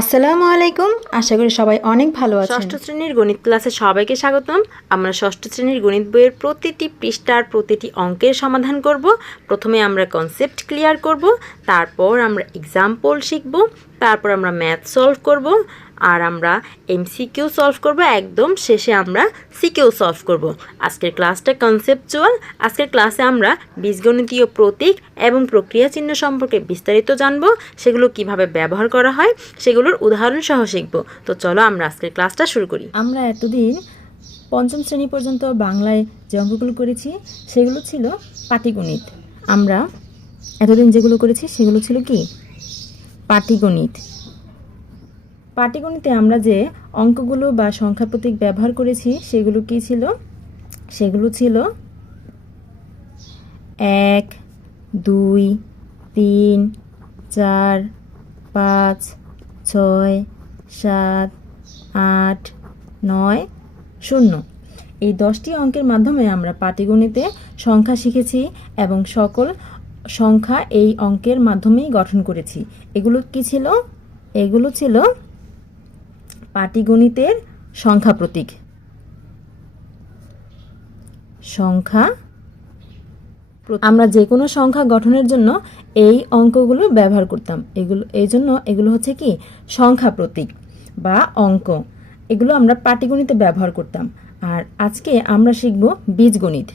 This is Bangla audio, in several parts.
আসসালামু আলাইকুম। আশা করি সবাই অনেক ভালো আছেন। ষষ্ঠ শ্রেণির গণিত ক্লাসে সবাইকে স্বাগতম। আমরা ষষ্ঠ শ্রেণির গণিত বইয়ের প্রতিটি পৃষ্ঠার প্রতিটি অঙ্কের সমাধান করব। প্রথমে আমরা কনসেপ্ট ক্লিয়ার করব, তারপর আমরা এক্সাম্পল শিখব, তারপর আমরা ম্যাথ সলভ করব আর আমরা এম এমসিকিউ সলভ করব, একদম শেষে আমরা সিকিউ সলভ করব। আজকের ক্লাসটা কনসেপচুয়াল আজকের ক্লাসে আমরা বীজগণিতীয় প্রতীক এবং প্রক্রিয়া চিহ্ন সম্পর্কে বিস্তারিত জানব, সেগুলো কীভাবে ব্যবহার করা হয়, সেগুলোর উদাহরণ সহ শিখব। তো চলো আমরা আজকের ক্লাসটা শুরু করি। আমরা এতদিন পঞ্চম শ্রেণি পর্যন্ত বাংলায় যে অঙ্কগুলো করেছি, সেগুলো ছিল পাটিগণিত। আমরা এতদিন যেগুলো করেছি, সেগুলো ছিল কি? পাটিগণিত। পাটিগণিতে আমরা যে অঙ্কগুলো বা সংখ্যা প্রতীক ব্যবহার করেছি, সেগুলো কি ছিল? সেগুলো ছিল এক, দুই, তিন, চার, পাঁচ, ছয়, সাত, আট, নয়, শূন্য। এই দশটি অঙ্কের মাধ্যমে আমরা পাটিগণিতে সংখ্যা শিখেছি এবং সকল সংখ্যা এই অঙ্কের মাধ্যমেই গঠন করেছি। এগুলো কি ছিল? এগুলো ছিল পাটিগণিতের সংখ্যা প্রতীক। সংখ্যা আমরা যে কোনো সংখ্যা গঠনের জন্য এই অঙ্কগুলো ব্যবহার করতাম। এগুলো, এই জন্য এগুলো হচ্ছে কি? সংখ্যা প্রতীক বা অঙ্ক। এগুলো আমরা পাটিগণিতে ব্যবহার করতাম। আর আজকে আমরা শিখব বীজগণিত।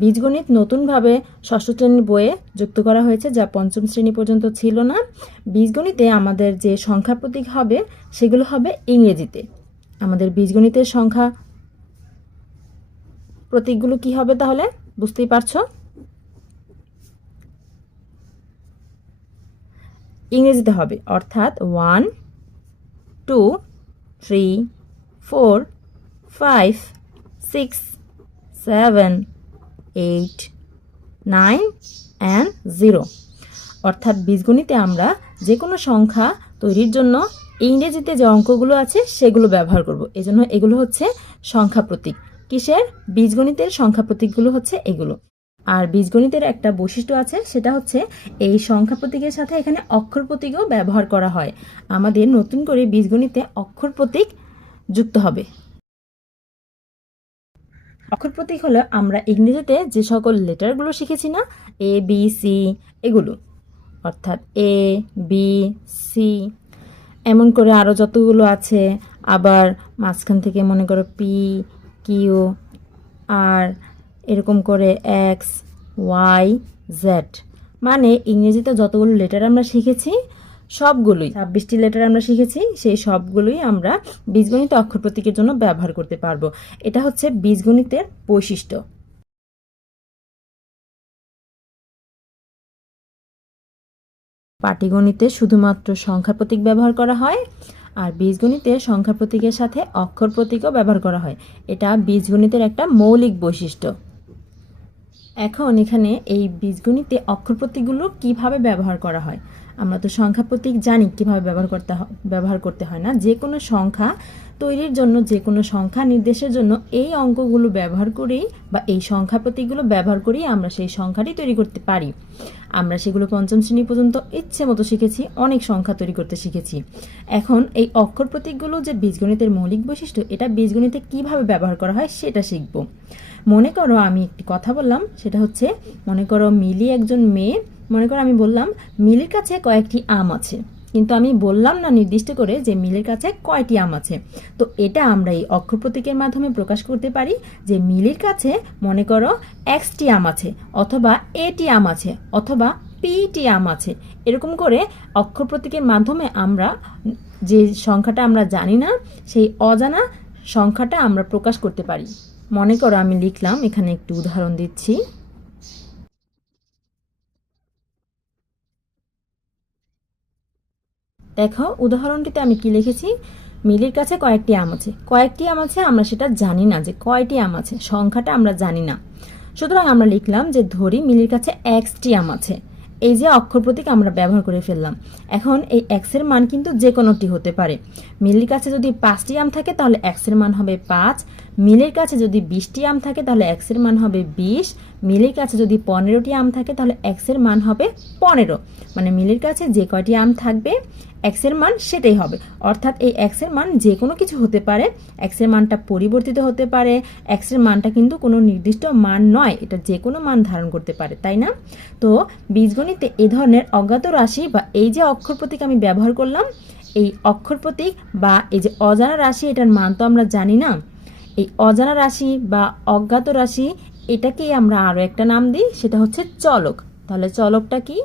বীজগণিত নতুনভাবে ষষ্ঠ শ্রেণির বইয়ে যুক্ত করা হয়েছে, যা পঞ্চম শ্রেণি পর্যন্ত ছিল না। বীজগণিতে আমাদের যে সংখ্যা প্রতীক হবে, সেগুলো হবে ইংরেজিতে। আমাদের বীজগণিতের সংখ্যা প্রতীকগুলো কি হবে তাহলে? বুঝতেই পারছ? ইংরেজিতে হবে, অর্থাৎ one two three four five six seven eight nine and zero অর্থাৎ বীজগণিতে আমরা যে কোনো সংখ্যা তৈরির জন্য ইংরেজিতে যে অঙ্কগুলো আছে সেগুলো ব্যবহার করব। এজন্য এগুলো হচ্ছে সংখ্যা প্রতীক। কিসের? বীজগণিতের সংখ্যা প্রতীকগুলো হচ্ছে এগুলো। আর বীজগণিতের একটা বৈশিষ্ট্য আছে, সেটা হচ্ছে এই সংখ্যা প্রতীকের সাথে এখানে অক্ষর প্রতীকও ব্যবহার করা হয়। আমাদের নতুন করে বীজগণিতে অক্ষর প্রতীক যুক্ত হবে। অক্ষর প্রতীক হলো আমরা ইংরেজিতে যে সকল লেটারগুলো শিখেছি না এ বি সি এগুলো। অর্থাৎ এ বি সি এমন করে আরও যতগুলো আছে, আবার মাঝখান থেকে মনে করো পি কিউ আর এরকম করে এক্স ওয়াই জেড মানে ইংরেজিতে যতগুলো লেটার আমরা শিখেছি সবগুলোই। ছাব্বিশটি লেটার আমরা শিখেছি, সেই সবগুলোই আমরা বীজগণিত অক্ষর প্রতীকের জন্য ব্যবহার করতে পারব। এটা হচ্ছে বীজগণিতের বৈশিষ্ট্য। পাটিগণিতে শুধুমাত্র সংখ্যা প্রতীক ব্যবহার করা হয়, আর বীজগণিতে সংখ্যা প্রতীকের সাথে অক্ষর প্রতীকও ব্যবহার করা হয়। এটা বীজগণিতের একটা মৌলিক বৈশিষ্ট্য। এখন এখানে এই বীজগণিতে অক্ষর প্রতীকগুলো কীভাবে ব্যবহার করা হয়? আমরা তো সংখ্যা প্রতীক জানি কীভাবে ব্যবহার করতে হয়, ব্যবহার করতে হয় না। যে কোনো সংখ্যা তৈরির জন্য যে কোনো সংখ্যা নির্দেশের জন্য এই অঙ্কগুলো ব্যবহার করেই বা এই সংখ্যা প্রতীকগুলো ব্যবহার করেই আমরা সেই সংখ্যাটি তৈরি করতে পারি। আমরা সেগুলো পঞ্চম শ্রেণি পর্যন্ত ইচ্ছে মতো শিখেছি, অনেক সংখ্যা তৈরি করতে শিখেছি। এখন এই অক্ষর প্রতীকগুলো যে বীজগণিতের মৌলিক বৈশিষ্ট্য, এটা বীজগণিতে কীভাবে ব্যবহার করা হয় সেটা শিখব। মনে করো আমি একটি কথা বললাম, সেটা হচ্ছে, মনে করো মিলি একজন মেয়ে মনে করো আমি বললাম, মিলির কাছে কয়েকটি আম আছে। কিন্তু আমি বললাম না নির্দিষ্ট করে যে মিলের কাছে কয়টি আম আছে। তো এটা আমরা এই অক্ষর প্রতীকের মাধ্যমে প্রকাশ করতে পারি যে মিলির কাছে মনে করো এক্সটি আম আছে, অথবা এটি আম আছে, অথবা পিটি আম আছে। এরকম করে অক্ষর প্রতীকের মাধ্যমে আমরা যে সংখ্যাটা আমরা জানি না, সেই অজানা সংখ্যাটা আমরা প্রকাশ করতে পারি। মনে করো আমি লিখলাম, এখানে একটু উদাহরণ দিচ্ছি। দেখো, উদাহরণটিতে আমি কি লিখেছি? মিলির কাছে কয়েকটি আম আছে। কয়েকটি আম আছে, আমরা সেটা জানি না যে কয়টি আম আছে, সংখ্যাটা আমরা জানি না। সুতরাং আমরা লিখলাম যে ধরি মিলির কাছে এক্সটি আম আছে। এই যে অক্ষর প্রতীক আমরা ব্যবহার করে ফেললাম। এখন এই এক্সের মান কিন্তু যে কোনোটি হতে পারে। মিলির কাছে যদি পাঁচটি আম থাকে, তাহলে এক্সের মান হবে পাঁচ। মিলের কাছে যদি বিশটি আম থাকে, তাহলে এক্সের মান হবে বিশ। মিলের কাছে যদি পনেরোটি আম থাকে, তাহলে এক্সের মান হবে পনেরো। মানে মিলের কাছে যে কয়টি আম থাকবে এক্সের মান সেটাই হবে। অর্থাৎ এই এক্সের মান যে কোনো কিছু হতে পারে। এক্সের মানটা পরিবর্তিত হতে পারে। এক্সের মানটা কিন্তু কোনো নির্দিষ্ট মান নয়। এটা যে কোনো মান ধারণ করতে পারে, তাই না? তো বীজগণিতে এ ধরনের অজ্ঞাত রাশি বা এই যে অক্ষর প্রতীক আমি ব্যবহার করলাম, এই অক্ষর প্রতীক বা এই যে অজানা রাশি, এটার মান তো আমরা জানি না। এই অজানা রাশি বা অজ্ঞাত রাশি, এটাকেই আমরা আরও একটা নাম দিই, সেটা হচ্ছে চলক। তাহলে চলকটা কি?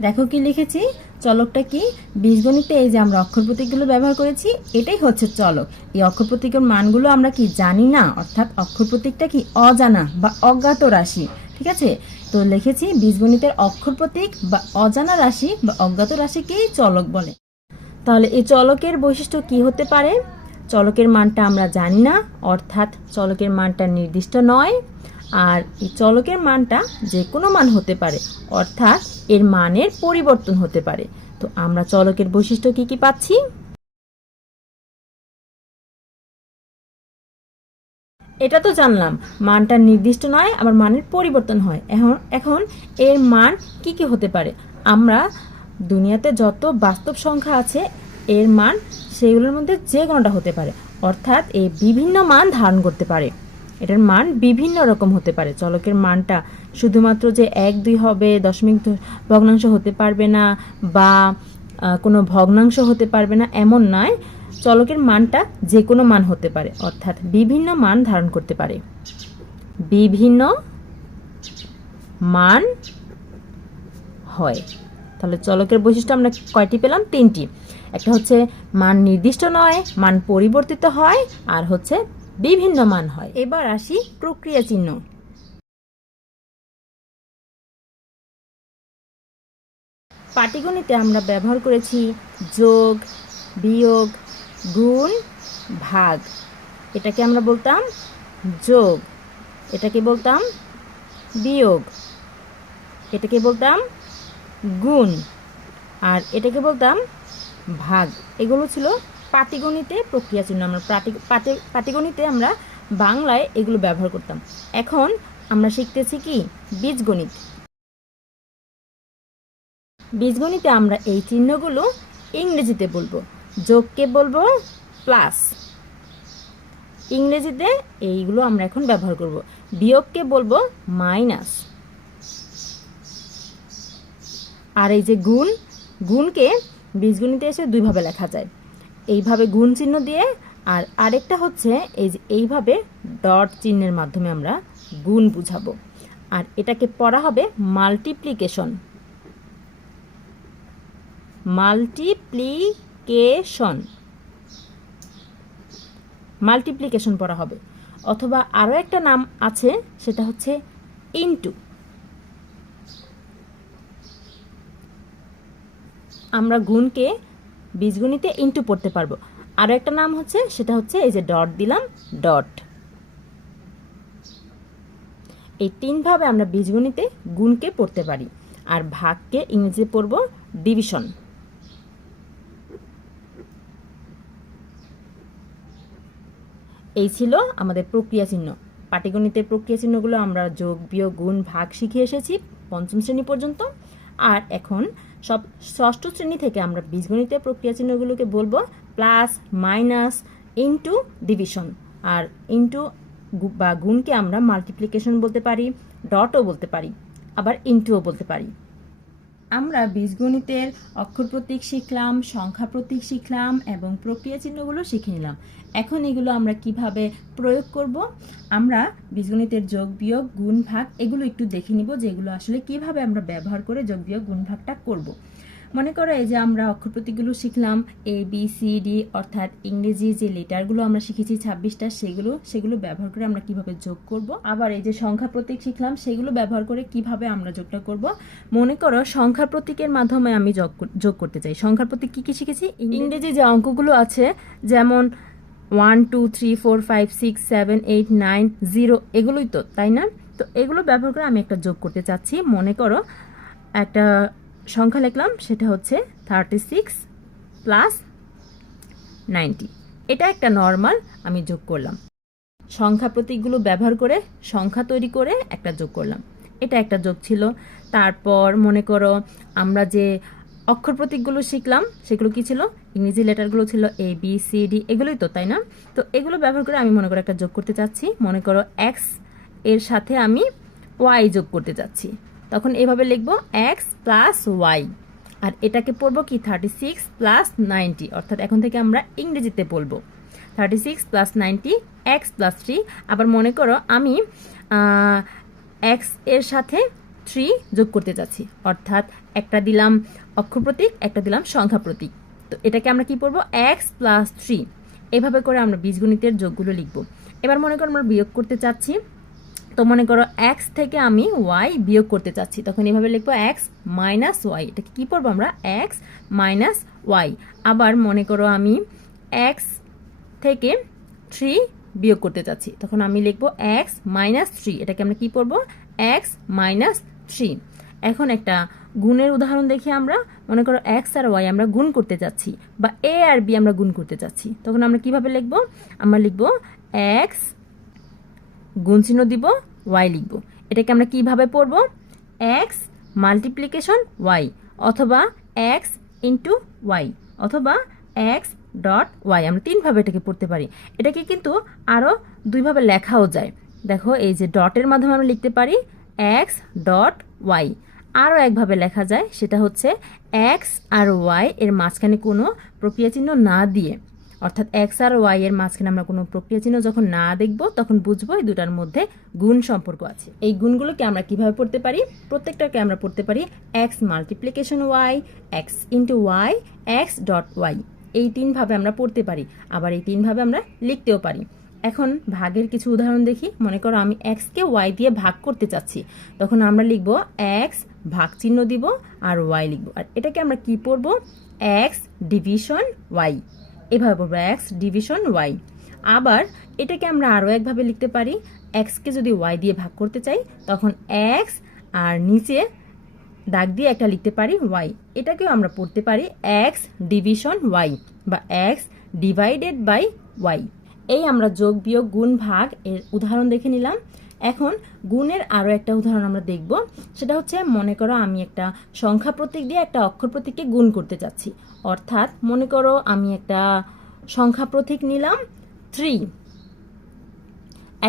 দেখো কি লিখেছি? চলকটা কি? বীজগণিতে এই যে আমরা অক্ষর প্রতীকগুলো ব্যবহার করেছি, এটাই হচ্ছে চলক। এই অক্ষর প্রতীকের মানগুলো আমরা কি জানি না? অর্থাৎ অক্ষর প্রতীকটা কি? অজানা বা অজ্ঞাত রাশি। ঠিক আছে? তো লিখেছি, বীজগণিতের অক্ষর প্রতীক বা অজানা রাশি বা অজ্ঞাত রাশিকেই চলক বলে। তাহলে এই চলকের বৈশিষ্ট্য কি হতে পারে? চলকের মানটা আমরা জানি না, অর্থাৎ চলকের মানটা নির্দিষ্ট নয়, আর এই চলকের মানটা যে কোনো মান হতে পারে, অর্থাৎ এর মানের পরিবর্তন হতে পারে। তো আমরা চলকের বৈশিষ্ট্য কি কি পাচ্ছি? এটা তো জানলাম। মানটা নির্দিষ্ট নয়, আবার মানের পরিবর্তন হয়। এখন এখন এর মান কি কি হতে পারে? আমরা দুনিয়াতে যত বাস্তব সংখ্যা আছে, এর মান সেগুলোর মধ্যে যে কোনোটা হতে পারে, অর্থাৎ এই বিভিন্ন মান ধারণ করতে পারে। এটার মান বিভিন্ন রকম হতে পারে। চলকের মানটা শুধুমাত্র যে এক, দুই হবে, দশমিক ভগ্নাংশ হতে পারবে না বা কোনো ভগ্নাংশ হতে পারবে না, এমন নয়। চলকের মানটা যে কোনো মান হতে পারে, অর্থাৎ বিভিন্ন মান ধারণ করতে পারে। বিভিন্ন মান হয়। তাহলে চলকের বৈশিষ্ট্য আমরা কয়টি পেলাম? তিনটি। একটা হচ্ছে মান নির্দিষ্ট নয়, মান পরিবর্তিত হয়, আর হচ্ছে বিভিন্ন মান হয়। এবার আসি প্রক্রিয়া চিহ্ন। পাটিগণিতে আমরা ব্যবহার করেছি যোগ, বিয়োগ গুণ ভাগ। এটাকে আমরা বলতাম যোগ। এটাকে বলতাম বিয়োগ। এটাকে বলতাম গুণ। আর এটাকে বলতাম ভাগ। এগুলো ছিল পাটিগণিতে প্রক্রিয়া চিহ্ন। আমরা পাটি পাটি, পাটিগণিতে আমরা বাংলায় এগুলো ব্যবহার করতাম। এখন আমরা শিখতেছি কি? বীজগণিত। বীজগণিতে আমরা এই চিহ্নগুলো ইংরেজিতে বলব। যোগকে বলব প্লাস ইংরেজিতে এইগুলো আমরা এখন ব্যবহার করব। বিয়োগকে বলব মাইনাস আর এই যে গুণ, গুণকে বীজগণিতে এসে দুইভাবে লেখা যায়। এইভাবে গুণ চিহ্ন দিয়ে, আর আরেকটা হচ্ছে এই যে এইভাবে ডট চিহ্নের মাধ্যমে আমরা গুণ বুঝাবো। আর এটাকে পড়া হবে মাল্টিপ্লিকেশন মাল্টিপ্লিকেশন মাল্টিপ্লিকেশন পড়া হবে। অথবা আরও একটা নাম আছে, সেটা হচ্ছে ইনটু আমরা গুণকে বীজগণিতে ইনটু পড়তে পারব। আরও একটা নাম হচ্ছে, সেটা হচ্ছে এই যে ডট দিলাম ডট এই তিনভাবে আমরা বীজগণিতে গুণকে পড়তে পারি। আর ভাগকে ইংরেজিতে পড়ব ডিভিশন এই ছিল আমাদের প্রক্রিয়া চিহ্ন। পাটিগণিতের প্রক্রিয়া চিহ্নগুলো আমরা যোগ, বিয়োগ, গুণ, ভাগ শিখে এসেছি পঞ্চম শ্রেণি পর্যন্ত। আর এখন সব ষষ্ঠ শ্রেণি থেকে আমরা বীজগণিতের প্রক্রিয়া চিহ্নগুলোকে বলব প্লাস, মাইনাস ইনটু ডিভিশন আর ইনটু বা গুণকে আমরা মাল্টিপ্লিকেশন বলতে পারি ডটও বলতে পারি, আবার ইনটুও বলতে পারি। আমরা বীজগণিতের অক্ষর প্রতীক শিখলাম, সংখ্যা প্রতীক শিখলাম এবং প্রক্রিয়া চিহ্নগুলো শিখে নিলাম। এখন এগুলো আমরা কীভাবে প্রয়োগ করব? আমরা বীজগণিতের যোগ বিয়োগ গুণ ভাগ এগুলো একটু দেখে নিব যেগুলো আসলে কীভাবে আমরা ব্যবহার করে যোগ বিয়োগ গুণ ভাগটা করব। মনে করো এই যে আমরা অক্ষর প্রতীকগুলো শিখলাম এ বি সি ডি অর্থাৎ ইংরেজি যে লেটারগুলো আমরা শিখেছি ছাব্বিশটা সেগুলো সেগুলো ব্যবহার করে আমরা কীভাবে যোগ করব? আবার এই যে সংখ্যা প্রতীক শিখলাম সেগুলো ব্যবহার করে কীভাবে আমরা যোগটা করব? মনে করো সংখ্যা প্রতীকের মাধ্যমে আমি যোগ যোগ করতে চাই। সংখ্যা প্রতীক কী কী শিখেছি? ইংরেজি যে অঙ্কগুলো আছে যেমন one two three four five six seven eight nine zero এগুলোই তো তাই না? তো এগুলো ব্যবহার করে আমি একটা যোগ করতে চাচ্ছি। মনে করো একটা সংখ্যা লিখলাম, সেটা হচ্ছে থার্টি সিক্স প্লাস নাইনটি এটা একটা নর্মাল আমি যোগ করলাম। সংখ্যা প্রতীকগুলো ব্যবহার করে সংখ্যা তৈরি করে একটা যোগ করলাম। এটা একটা যোগ ছিল। তারপর মনে করো আমরা যে অক্ষর প্রতীকগুলো শিখলাম, সেগুলো কি ছিল? ইংরেজি লেটারগুলো ছিল এ বি সি ডি এগুলোই তো, তাই না? তো এগুলো ব্যবহার করে আমি মনে করো একটা যোগ করতে চাচ্ছি। মনে করো এক্সের সাথে আমি ওয়াই যোগ করতে চাচ্ছি। তখন এভাবে লিখব এক্স প্লাস ওয়াই আর এটাকে পড়ব কি? থার্টি সিক্স প্লাস নাইনটি অর্থাৎ এখন থেকে আমরা ইংরেজিতে বলব। Thirty six plus ninety x plus three আবার মনে করো আমি এক্সের সাথে থ্রি যোগ করতে চাচ্ছি অর্থাৎ একটা দিলাম অক্ষর প্রতীক, একটা দিলাম সংখ্যা প্রতীক। তো এটাকে আমরা কি পড়ব? এক্স প্লাস থ্রি এভাবে করে আমরা বীজগণিতের যোগগুলো লিখব। এবার মনে করো আমরা বিয়োগ করতে চাচ্ছি। তো মনে করো এক্স থেকে আমি ওয়াই বিয়োগ করতে চাচ্ছি, তখন এভাবে লিখব এক্স মাইনাস ওয়াই এটাকে কী করব আমরা? এক্স মাইনাস ওয়াই আবার মনে করো আমি এক্স থেকে থ্রি বিয়োগ করতে চাচ্ছি, তখন আমি লিখব এক্স মাইনাস থ্রি এটাকে আমরা কি করব এক্স মাইনাস থ্রি এখন একটা গুণের উদাহরণ দেখি আমরা। মনে করো এক্স আর ওয়াই আমরা গুণ করতে চাচ্ছি বা এ আর বি আমরা গুণ করতে চাচ্ছি, তখন আমরা কীভাবে লিখব? আমরা লিখব এক্স গুণ চিহ্ন দিব ওয়াই লিখব। এটাকে আমরা কীভাবে পড়ব? এক্স মাল্টিপ্লিকেশন ওয়াই অথবা এক্স ইন্টু ওয়াই অথবা এক্স ডট ওয়াই আমরা তিনভাবে এটাকে পড়তে পারি। এটাকে কিন্তু আরও দুইভাবে লেখাও যায়। দেখো, এই যে ডটের মাধ্যমে আমরা লিখতে পারি এক্স ডট ওয়াই আরও একভাবে লেখা যায়, সেটা হচ্ছে এক্স আর ওয়াই এর মাঝখানে কোনো প্রক্রিয়া চিহ্ন না দিয়ে। অর্থাৎ এক্স আর ওয়াই এর মাঝখানে আমরা কোনো প্রক্রিয়া চিহ্ন যখন না দেখব, তখন বুঝব এই দুটার মধ্যে গুণ সম্পর্ক আছে। এই গুণগুলোকে আমরা কীভাবে পড়তে পারি? প্রত্যেকটাকে আমরা পড়তে পারি x multiplication y, x into y, x dot y. এই তিনভাবে আমরা পড়তে পারি, আবার এই তিনভাবে আমরা লিখতেও পারি। এখন ভাগের কিছু উদাহরণ দেখি। মনে করো আমি এক্সকে ওয়াই দিয়ে ভাগ করতে চাচ্ছি। তখন আমরা লিখব এক্স ভাগ চিহ্ন দিব আর ওয়াই লিখব। আর এটাকে আমরা কি পড়ব? X division y. এভাবে পড়ব এক্স ডিভিশন ওয়াই আবার এটাকে আমরা আরও একভাবে লিখতে পারি এক্সকে যদি ওয়াই দিয়ে ভাগ করতে চাই, তখন এক্স আর নিচে দাগ দিয়ে একটা লিখতে পারি ওয়াই এটাকেও আমরা পড়তে পারি এক্স ডিভিশন ওয়াই বা এক্স ডিভাইডেড বাই ওয়াই এই আমরা যোগ বিয়োগ গুণ ভাগ এর উদাহরণ দেখে নিলাম। এখন গুণের আরও একটা উদাহরণ আমরা দেখব। সেটা হচ্ছে, মনে করো আমি একটা সংখ্যা প্রতীক দিয়ে একটা অক্ষর প্রতীককে গুণ করতে চাচ্ছি। অর্থাৎ মনে করো আমি একটা সংখ্যা প্রতীক নিলাম থ্রি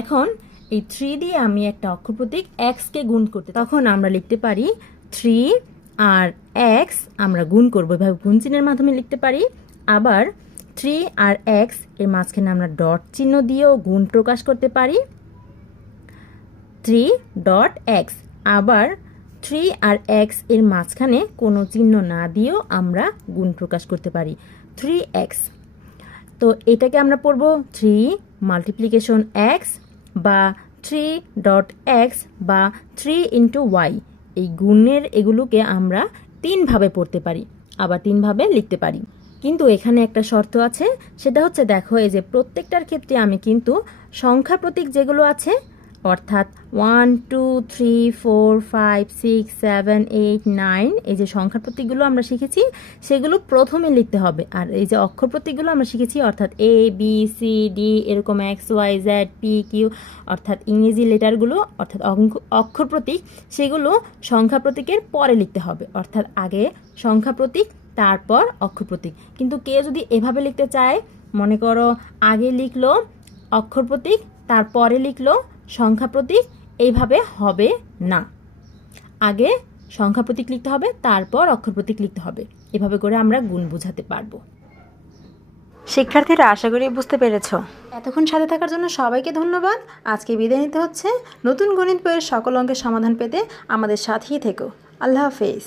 এখন এই থ্রি দিয়ে আমি একটা অক্ষর প্রতীক এক্সকে গুণ করতে তখন আমরা লিখতে পারি থ্রি আর এক্স আমরা গুণ করব। এভাবে গুণ চিহ্নের মাধ্যমে লিখতে পারি। আবার থ্রি আর এক্সের মাঝখানে আমরা ডট চিহ্ন দিয়েও গুণ প্রকাশ করতে পারি। থ্রি ডট এক্স আবার থ্রি আর এক্সের মাঝখানে কোনো চিহ্ন না দিয়েও আমরা গুণ প্রকাশ করতে পারি। থ্রি এক্স তো এটাকে আমরা পড়ব থ্রি মাল্টিপ্লিকেশন এক্স বা থ্রি ডট এক্স বা থ্রি ইন্টু ওয়াই এই গুণের এগুলোকে আমরা তিনভাবে পড়তে পারি, আবার তিনভাবে লিখতে পারি। কিন্তু এখানে একটা শর্ত আছে, সেটা হচ্ছে দেখো, এই যে প্রত্যেকটার ক্ষেত্রে আমি কিন্তু সংখ্যা প্রতীক যেগুলো আছে অর্থাৎ one two three four five six seven eight nine এই যে সংখ্যার প্রতীকগুলো আমরা শিখেছি, সেগুলো প্রথমে লিখতে হবে। আর এই যে অক্ষর প্রতীকগুলো আমরা শিখেছি, অর্থাৎ এ বি সি ডি এরকম X Y Z P Q অর্থাৎ ইংরেজি লেটারগুলো, অর্থাৎ অক্ষর প্রতীক, সেগুলো সংখ্যা প্রতীকের পরে লিখতে হবে। অর্থাৎ আগে সংখ্যা প্রতীক, তারপর অক্ষর প্রতীক। কিন্তু কেউ যদি এভাবে লিখতে চায়, মনে করো আগে লিখলো অক্ষর প্রতীক, তারপরে লিখলো সংখ্যা প্রতীক এইভাবে হবে না। আগে সংখ্যা প্রতীক লিখতে হবে তারপর অক্ষর প্রতীক লিখতে হবে। এভাবে করে আমরা গুণ বোঝাতে পারব। শিক্ষার্থীরা আশা করি বুঝতে পেরেছ। এতক্ষণ সাথে থাকার জন্য সবাইকে ধন্যবাদ। আজকে বিদায় নিতে হচ্ছে। নতুন গণিত বইয়ের সকল অঙ্কের সমাধান পেতে আমাদের সাথেই থেকো। আল্লাহ হাফেজ।